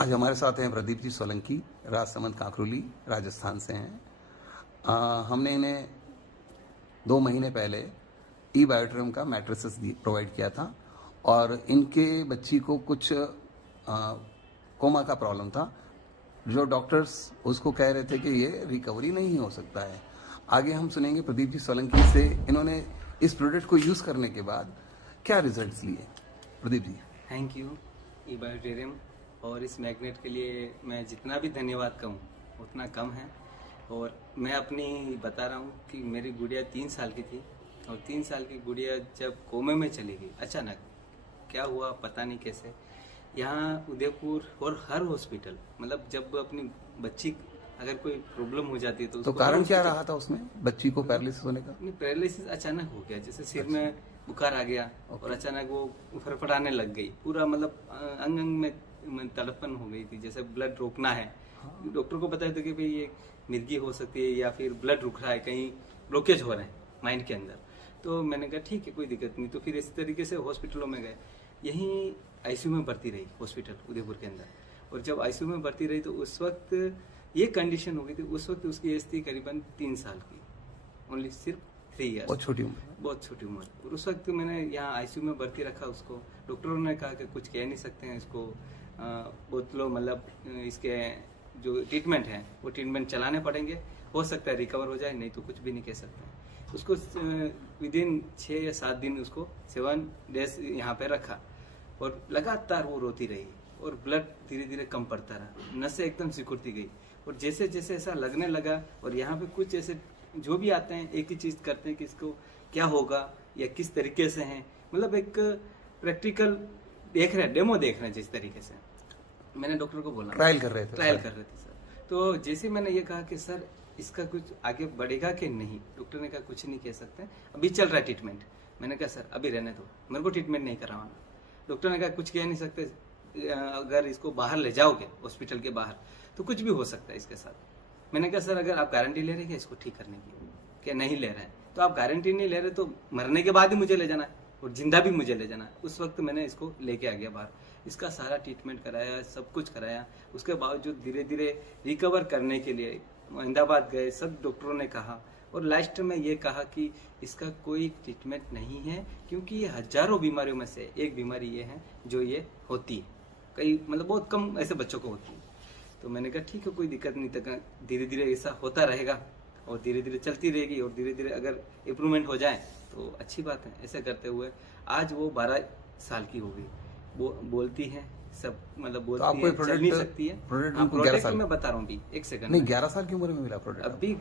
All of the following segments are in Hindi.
आज हमारे साथ हैं प्रदीप जी सोलंकी, राजसमंद कांकरोली, राजस्थान से हैं। हमने इन्हें 2 महीने पहले ई बायोट्रियम का मैट्रिसेस प्रोवाइड किया था और इनके बच्ची को कुछ कोमा का प्रॉब्लम था, जो डॉक्टर्स उसको कह रहे थे कि ये रिकवरी नहीं हो सकता है। आगे हम सुनेंगे प्रदीप जी सोलंकी से इन्होंने इस प्रोडक्ट को यूज़ करने के बाद क्या रिजल्ट्स लिए। प्रदीप जी। थैंक यू ई बायोटेरियम, और इस मैग्नेट के लिए मैं जितना भी धन्यवाद कहूँ उतना कम है। और मैं अपनी बता रहा हूँ कि मेरी गुड़िया 3 साल की थी और 3 साल की गुड़िया जब कोमे में चली गई, अचानक क्या हुआ पता नहीं कैसे, यहाँ उदयपुर और हर हॉस्पिटल, मतलब जब अपनी बच्ची अगर कोई प्रॉब्लम हो जाती है तो कारण क्या रहा था उसमें, बच्ची को पैरालिसिस होने का? पैरालिसिस अचानक हो गया, जैसे सिर में बुखार आ गया और अचानक वो फड़फड़ाने लग गई, पूरा मतलब अंग अंग में तड़पन हो गई थी, जैसे ब्लड रोकना है। डॉक्टर को बताया था कि भाई ये मिर्गी हो सकती है या फिर ब्लड रुक रहा है, कहीं ब्लॉकेज हो रहे हैं माइंड के अंदर। तो मैंने कहा ठीक है कोई दिक्कत नहीं, तो फिर इस तरीके से हॉस्पिटलों में गए। यहीं आईसीयू में भर्ती रही हॉस्पिटल उदयपुर के अंदर, और जब आईसीयू में भर्ती रही तो उस वक्त ये कंडीशन हो गई थी। उस वक्त उसकी एज थी करीबन 3 साल की, ओनली सिर्फ 3 ईयर्स, बहुत छोटी उम्र, बहुत छोटी उम्र। और उस वक्त मैंने यहाँ आईसीयू में भर्ती रखा उसको। डॉक्टरों ने कहा कि कुछ कह नहीं सकते हैं इसको, बहुत लोग मतलब इसके जो ट्रीटमेंट है वो ट्रीटमेंट चलाने पड़ेंगे, हो सकता है रिकवर हो जाए, नहीं तो कुछ भी नहीं कह सकते। उसको विदिन 6 या 7 दिन उसको 7 डेज यहाँ पे रखा और लगातार वो रोती रही और ब्लड धीरे धीरे कम पड़ता रहा, नसें एकदम सिकुड़ती गई। और जैसे जैसे ऐसा लगने लगा, और यहाँ पे कुछ ऐसे जो भी आते हैं एक ही चीज़ करते हैं कि इसको क्या होगा या किस तरीके से है, मतलब एक प्रैक्टिकल देख रहे हैं, डेमो देख रहे हैं। जिस तरीके से मैंने डॉक्टर को बोला, ट्रायल कर रहे थे सर। तो जैसे मैंने ये कहा कि सर इसका कुछ आगे बढ़ेगा कि नहीं, डॉक्टर ने कहा कुछ नहीं कह सकते, अभी चल रहा है ट्रीटमेंट। मैंने कहा सर अभी रहने दो, मेरे को ट्रीटमेंट नहीं करवाना। डॉक्टर ने कहा कुछ कह नहीं सकते, अगर इसको बाहर ले जाओगे हॉस्पिटल के बाहर तो कुछ भी हो सकता है इसके साथ। मैंने कहा सर अगर आप गारंटी ले रहे हैं इसको ठीक करने की, क्या नहीं ले रहे हैं, तो आप गारंटी नहीं ले रहे तो मरने के बाद ही मुझे ले जाना है और जिंदा भी मुझे ले जाना है। उस वक्त मैंने इसको लेके आ गया बाहर, इसका सारा ट्रीटमेंट कराया, सब कुछ कराया। उसके बावजूद धीरे धीरे रिकवर करने के लिए अहमदाबाद गए, सब डॉक्टरों ने कहा, और लास्ट में ये कहा कि इसका कोई ट्रीटमेंट नहीं है, क्योंकि ये हजारों बीमारियों में से एक बीमारी ये है जो ये होती है, कई मतलब बहुत कम ऐसे बच्चों को होती है। तो मैंने कहा ठीक है कोई दिक्कत नहीं, तक धीरे धीरे ऐसा होता रहेगा और धीरे धीरे चलती रहेगी, और धीरे धीरे अगर इम्प्रूवमेंट हो जाए तो अच्छी बात है। ऐसे करते हुए आज वो 12 साल की हो गई, वो बोलती है सब, मतलब बोलती तो है, चल नहीं सकती है। प्रोडक्ट मैं बता रहा हूँ अभी, एक सेकंड नहीं, 11 साल की उम्र में मिला प्रोडक्ट, अभी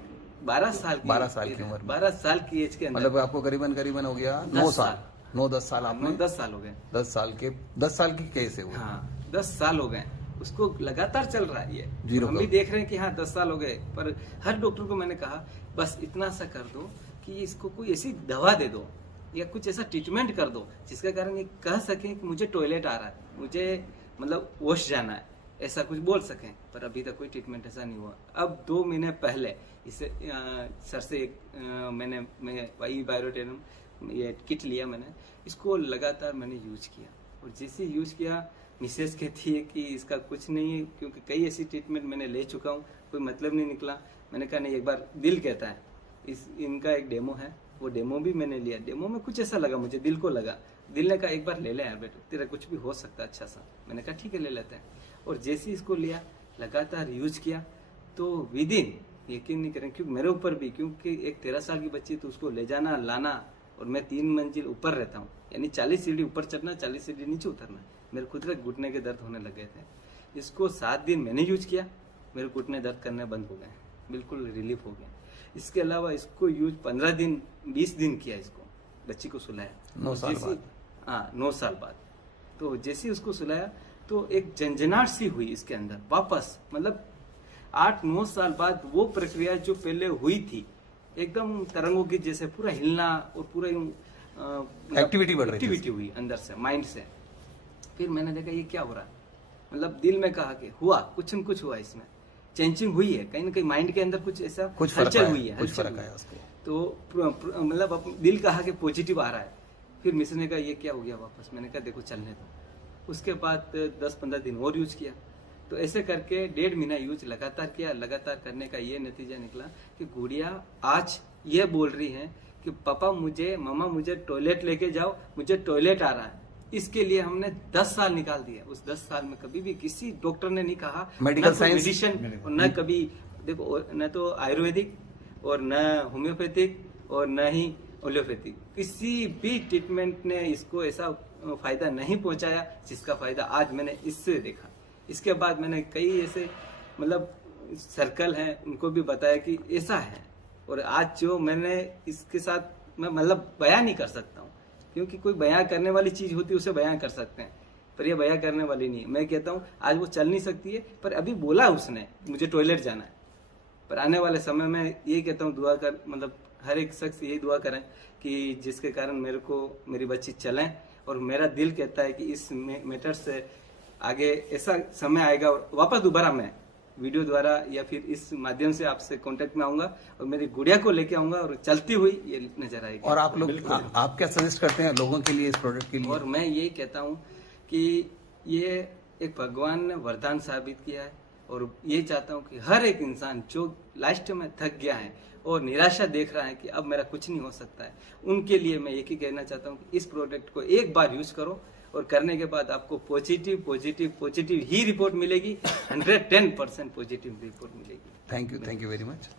12 साल की उम्र, 12 साल की एज के अंदर, मतलब आपको करीबन हो गया 9 साल, 9-10 साल आपने, 10 साल हो गए, 10 साल की कैसे हुए? हाँ 10 साल हो गए, उसको लगातार चल रहा है ये। हम भी देख रहे हैं कि हाँ 10 साल हो गए, पर हर डॉक्टर को मैंने कहा बस इतना सा कर दो कि इसको कोई ऐसी दवा दे दो या कुछ ऐसा ट्रीटमेंट कर दो जिसके कारण ये कह सकें कि मुझे टॉयलेट आ रहा है, मुझे मतलब वॉश जाना है, ऐसा कुछ बोल सकें। पर अभी तक कोई ट्रीटमेंट ऐसा नहीं हुआ। अब 2 महीने पहले इसे सर से मैं ई बायोटेरियम ये किट लिया, मैंने इसको लगातार मैंने यूज किया, और जैसे यूज किया मिसेस कहती है कि इसका कुछ नहीं है, क्योंकि कई ऐसी ट्रीटमेंट मैंने ले चुका हूँ, कोई मतलब नहीं निकला। मैंने कहा नहीं, एक बार दिल कहता है, इनका एक डेमो है, वो डेमो भी मैंने लिया। डेमो में कुछ ऐसा लगा मुझे, दिल को लगा, दिल ने कहा एक बार ले ले यार बेटा, तेरा कुछ भी हो सकता है अच्छा सा। मैंने कहा ठीक है ले लेते हैं, और जैसे इसको लिया लगातार यूज किया तो विदिन, यकीन नहीं करें क्योंकि मेरे ऊपर भी, क्योंकि एक 13 साल की बच्ची तो उसको ले जाना लाना, और मैं 3 मंजिल ऊपर रहता हूँ, यानी 40 सीढ़ी ऊपर चढ़ना, 40 सीढ़ी नीचे उतरना, मेरे खुद के घुटने के दर्द होने लग गए थे। इसको 7 दिन मैंने यूज किया, मेरे घुटने दर्द करने बंद हो गए, बिल्कुल रिलीफ हो गया। इसके अलावा इसको यूज 15 दिन 20 दिन किया, इसको बच्ची को सुलाया 9 साल बाद, हाँ 9 साल बाद। तो जैसे उसको सुलाया तो एक झंझनाहट सी हुई इसके अंदर वापस, मतलब 8-9 साल बाद वो प्रक्रिया जो पहले हुई थी, एकदम तरंगों की जैसे पूरा हिलना और पूरा एक्टिविटी बढ़ रही एक्टिविटी हुई अंदर से, माइंड से। फिर मैंने देखा ये क्या हो रहा है, मतलब दिल में कहा कि हुआ कुछ न कुछ हुआ, इसमें चेंजिंग हुई है, कहीं ना कहीं माइंड के अंदर कुछ ऐसा हलचल हुई है, कुछ फर्क आया उसको। तो मतलब दिल कहा कि पॉजिटिव आ रहा है। फिर मिस ने कहा ये क्या हो गया वापस, मैंने कहा देखो चलने दो। उसके बाद 10-15 दिन और यूज किया, तो ऐसे करके 1.5 महीना यूज लगातार किया। लगातार करने का ये नतीजा निकला कि गुड़िया आज ये बोल रही है कि पापा मम्मा मुझे टॉयलेट लेके जाओ, मुझे टॉयलेट आ रहा है। इसके लिए हमने 10 साल निकाल दिया। उस 10 साल में कभी भी किसी डॉक्टर ने नहीं कहा, मेडिकल साइंस, मेडिसिन, और न कभी देखो न तो आयुर्वेदिक और न होम्योपैथिक और न ही एलोपैथिक, किसी भी ट्रीटमेंट ने इसको ऐसा फायदा नहीं पहुंचाया जिसका फायदा आज मैंने इससे देखा। इसके बाद मैंने कई ऐसे मतलब सर्कल हैं उनको भी बताया कि ऐसा है, और आज जो मैंने इसके साथ मैं मतलब बयां नहीं कर सकता हूँ, क्योंकि कोई बयां करने वाली चीज होती है उसे बयां कर सकते हैं, पर ये बयां करने वाली नहीं है। मैं कहता हूँ आज वो चल नहीं सकती है, पर अभी बोला उसने मुझे टॉयलेट जाना है। पर आने वाले समय में यही कहता हूँ, दुआ कर मतलब हर एक शख्स यही दुआ करें कि जिसके कारण मेरी बच्ची चलें, और मेरा दिल कहता है कि इस मैटर से आगे ऐसा समय आएगा और वापस दोबारा मैं वीडियो द्वारा या फिर इस माध्यम से आपसे कांटेक्ट में आऊंगा और मेरी गुड़िया को लेके आऊंगा और चलती हुई ये नजर आएगी। और आप लोग आप क्या सजेस्ट करते हैं लोगों के लिए इस प्रोडक्ट के लिए? और मैं यही कहता हूँ कि ये एक भगवान ने वरदान साबित किया है, और ये चाहता हूँ कि हर एक इंसान जो लास्ट में थक गया है और निराशा देख रहा है कि अब मेरा कुछ नहीं हो सकता है, उनके लिए मैं एक ही कहना चाहता हूँ कि इस प्रोडक्ट को एक बार यूज करो, और करने के बाद आपको पॉजिटिव ही रिपोर्ट मिलेगी। 110% पॉजिटिव रिपोर्ट मिलेगी। Thank you very much.